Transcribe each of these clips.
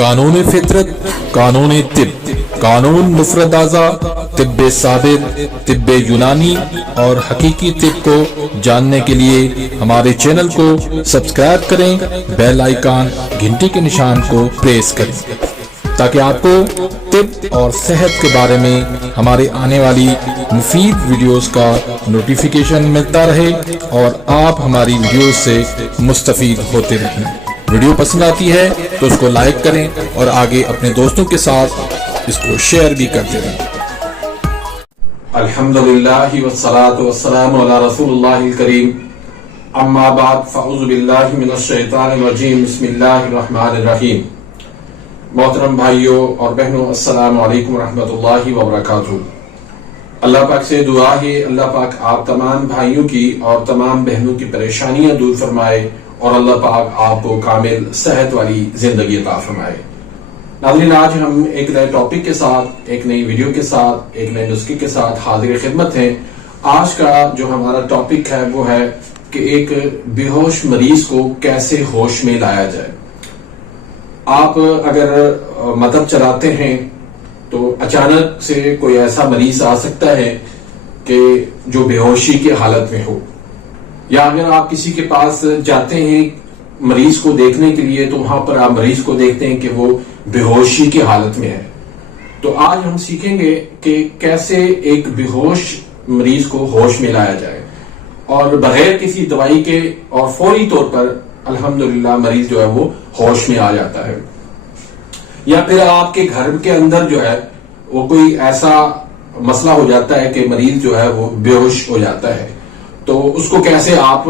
कानून फितरत, कानून तिब, कानून मुफरद आज़ा, तिब्बे साबिर, तिब्बे यूनानी और हकीकी तिब को जानने के लिए हमारे चैनल को सब्सक्राइब करें, बेल आइकन घंटी के निशान को प्रेस करें ताकि आपको तिब और सेहत के बारे में हमारे आने वाली मुफीद वीडियोस का नोटिफिकेशन मिलता रहे और आप हमारी वीडियोस से मुस्तफीद होते रहें। वीडियो पसंद आती है तो उसको लाइक करें और आगे अपने दोस्तों के साथ इसको शेयर भी करते रहें। अल्हम्दुलिल्लाह वस्सलातु वस्सलामु अला रसूलिल्लाहिल करीम, अम्मा बाद, फ़अऊज़ु बिल्लाहि मिनश शैतानिर रजीम, बिस्मिल्लाहिर रहमानिर रहीम। मोहतरम भाइयों और बहनों, अस्सलामु अलैकुम रहमतुल्लाहि व बरकातुहू। अल्लाह पाक से दुआ है अल्लाह पाक आप तमाम भाइयों की और तमाम बहनों की परेशानियां दूर फरमाए और अल्लाह पाक आपको कामिल सेहत वाली जिंदगी अता फरमाए। नाज़रीन, आज हम एक नए टॉपिक के साथ, एक नई वीडियो के साथ, एक नए नुस्खे के साथ हाजिर खिदमत हैं। आज का जो हमारा टॉपिक है वो है कि एक बेहोश मरीज को कैसे होश में लाया जाए। आप अगर मदद चलाते हैं तो अचानक से कोई ऐसा मरीज आ सकता है कि जो बेहोशी की हालत में हो, या अगर आप किसी के पास जाते हैं मरीज को देखने के लिए तो वहां पर आप मरीज को देखते हैं कि वो बेहोशी की हालत में है। तो आज हम सीखेंगे कि कैसे एक बेहोश मरीज को होश में लाया जाए और बगैर किसी दवाई के और फौरी तौर पर अल्हम्दुलिल्लाह मरीज जो है वो होश में आ जाता है। या फिर आपके घर के अंदर जो है वो कोई ऐसा मसला हो जाता है कि मरीज जो है वो बेहोश हो जाता है, तो उसको कैसे आप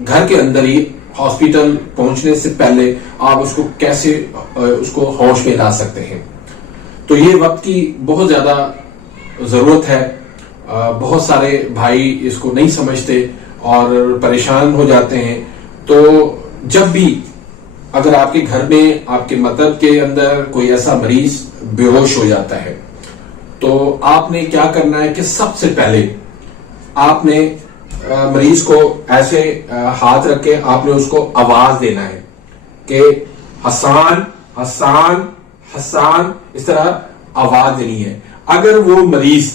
घर के अंदर ही हॉस्पिटल पहुंचने से पहले आप उसको कैसे उसको होश में ला सकते हैं। तो ये वक्त की बहुत ज्यादा जरूरत है। बहुत सारे भाई इसको नहीं समझते और परेशान हो जाते हैं। तो जब भी अगर आपके घर में आपके मतलब के अंदर कोई ऐसा मरीज बेहोश हो जाता है तो आपने क्या करना है कि सबसे पहले आपने मरीज को ऐसे हाथ रख के आपने उसको आवाज देना है कि हसान हसान हसान, इस तरह आवाज देनी है। अगर वो मरीज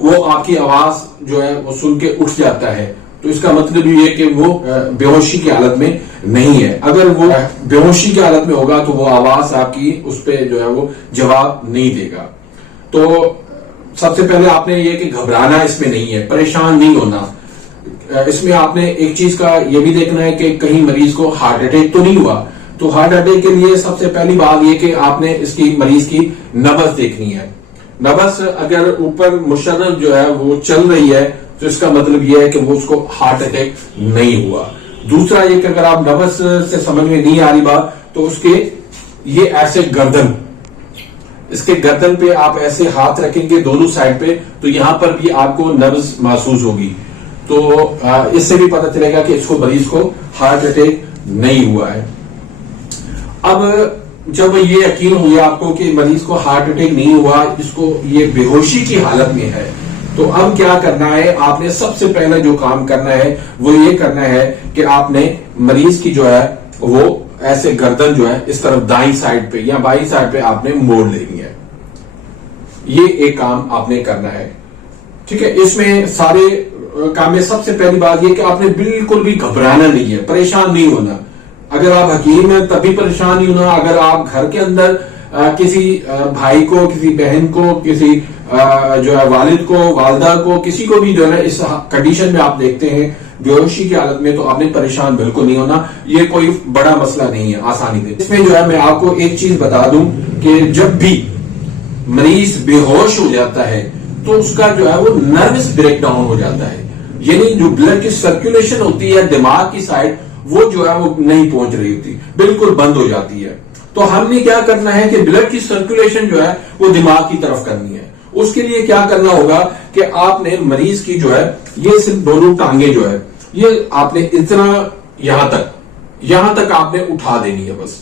वो आपकी आवाज जो है वो सुन के उठ जाता है तो इसका मतलब ये है कि वो बेहोशी की हालत में नहीं है। अगर वो बेहोशी की हालत में होगा तो वो आवाज आपकी उस पर जो है वो जवाब नहीं देगा। तो सबसे पहले आपने ये कि घबराना इसमें नहीं है, परेशान नहीं होना। इसमें आपने एक चीज का ये भी देखना है कि कहीं मरीज को हार्ट अटैक तो नहीं हुआ। तो हार्ट अटैक के लिए सबसे पहली बात ये कि आपने इसकी मरीज की नब्ज देखनी है। नब्ज अगर ऊपर मुशर्रफ जो है वो चल रही है तो इसका मतलब ये है कि वो उसको हार्ट अटैक नहीं हुआ। दूसरा ये कि अगर आप नब्ज से समझ में नहीं आ रही बात तो उसके ये ऐसे गर्दन, इसके गर्दन पे आप ऐसे हाथ रखेंगे दोनों साइड पे तो यहां पर भी आपको नब्ज महसूस होगी। तो इससे भी पता चलेगा कि इसको मरीज को हार्ट अटैक नहीं हुआ है। अब जब ये यकीन हो गया आपको कि मरीज को हार्ट अटैक नहीं हुआ, इसको ये बेहोशी की हालत में है, तो अब क्या करना है, आपने सबसे पहले जो काम करना है वो ये करना है कि आपने मरीज की जो है वो ऐसे गर्दन जो है इस तरफ दाईं साइड पे या बाईं साइड पे आपने मोड़ लेनी है। ये एक काम आपने करना है, ठीक है। इसमें सारे काम में सबसे पहली बात ये कि आपने बिल्कुल भी घबराना नहीं है, परेशान नहीं होना। अगर आप हकीम हैं तभी परेशान नहीं होना। अगर आप घर के अंदर किसी भाई को, किसी बहन को, किसी जो है वालिद को, वालदा को, किसी को भी जो है इस कंडीशन में आप देखते हैं बेहोशी की हालत में, तो आपने परेशान बिल्कुल नहीं होना। ये कोई बड़ा मसला नहीं है, आसानी से। इसमें जो है मैं आपको एक चीज बता दूं कि जब भी मरीज बेहोश हो जाता है तो उसका जो है वो नर्वस ब्रेकडाउन हो जाता है, यानी जो ब्लड की सर्कुलेशन होती है दिमाग की साइड वो जो है वो नहीं पहुंच रही होती, बिल्कुल बंद हो जाती है। तो हमने क्या करना है कि ब्लड की सर्कुलेशन जो है वो दिमाग की तरफ करनी है। उसके लिए क्या करना होगा कि आपने मरीज की जो है ये सिर्फ दोनों टांगे जो है ये आपने इतना यहां तक आपने उठा देनी है। बस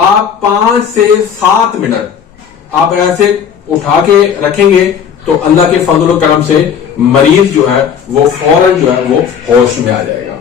आप 5 से 7 मिनट आप ऐसे उठा के रखेंगे तो अल्लाह के फजल करम से मरीज जो है वो फौरन जो है वो होश में आ जाएगा।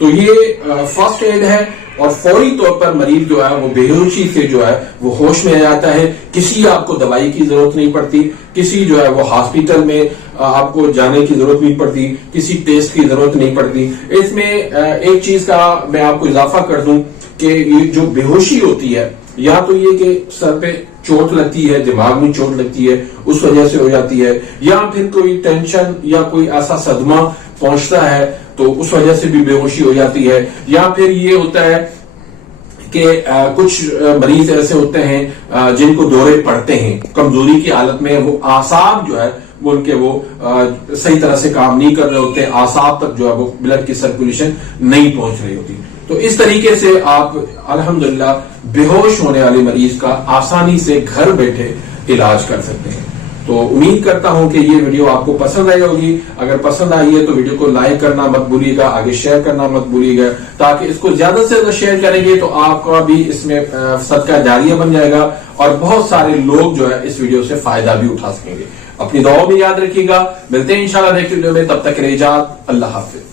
तो ये फर्स्ट एड है اور فوری طور پر مریض جو ہے وہ بے ہوشی سے جو ہے وہ ہوش میں آ جاتا ہے. کسی آپ کو دوائی کی ضرورت نہیں پڑتی, کسی جو ہے وہ ہاسپٹل میں آپ کو جانے کی ضرورت نہیں پڑتی, کسی ٹیسٹ کی ضرورت نہیں پڑتی. اس میں ایک چیز کا میں آپ کو اضافہ کر دوں کہ یہ جو بے ہوشی ہوتی ہے, یا تو یہ کہ سر پہ چوٹ لگتی ہے, دماغ میں چوٹ لگتی ہے اس وجہ سے ہو جاتی ہے, یا پھر کوئی ٹینشن یا کوئی ایسا صدمہ پہنچتا ہے تو اس وجہ سے بھی بے ہوشی ہو جاتی ہے, یا پھر یہ ہوتا ہے کہ کچھ مریض ایسے ہوتے ہیں جن کو دورے پڑتے ہیں, کمزوری کی حالت میں وہ اعصاب جو ہے وہ ان کے وہ صحیح طرح سے کام نہیں کر رہے ہوتے, اعصاب تک جو ہے وہ بلڈ کی سرکولیشن نہیں پہنچ رہی ہوتی. تو اس طریقے سے آپ الحمدللہ بے ہوش ہونے والے مریض کا آسانی سے گھر بیٹھے علاج کر سکتے ہیں. تو امید کرتا ہوں کہ یہ ویڈیو آپ کو پسند آئی ہوگی. اگر پسند آئی ہے تو ویڈیو کو لائک کرنا مت بھولیے گا, آگے شیئر کرنا مت بھولیے گا, تاکہ اس کو زیادہ سے زیادہ شیئر کریں گے تو آپ کا بھی اس میں صدقہ جاریہ بن جائے گا, اور بہت سارے لوگ جو ہے اس ویڈیو سے فائدہ بھی اٹھا سکیں گے. اپنی دعاؤں میں یاد رکھیے گا. ملتے ہیں انشاءاللہ نیکسٹ ویڈیو میں, تب تک کے لیے اجازت, اللہ حافظ.